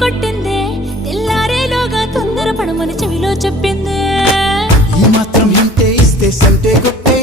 కొట్టిందే తెల్లారేలోగా తొందర పడమని చెవిలో చెప్పిందే ఈ మాత్రం హింటే ఇస్తే సంటే కొట్టే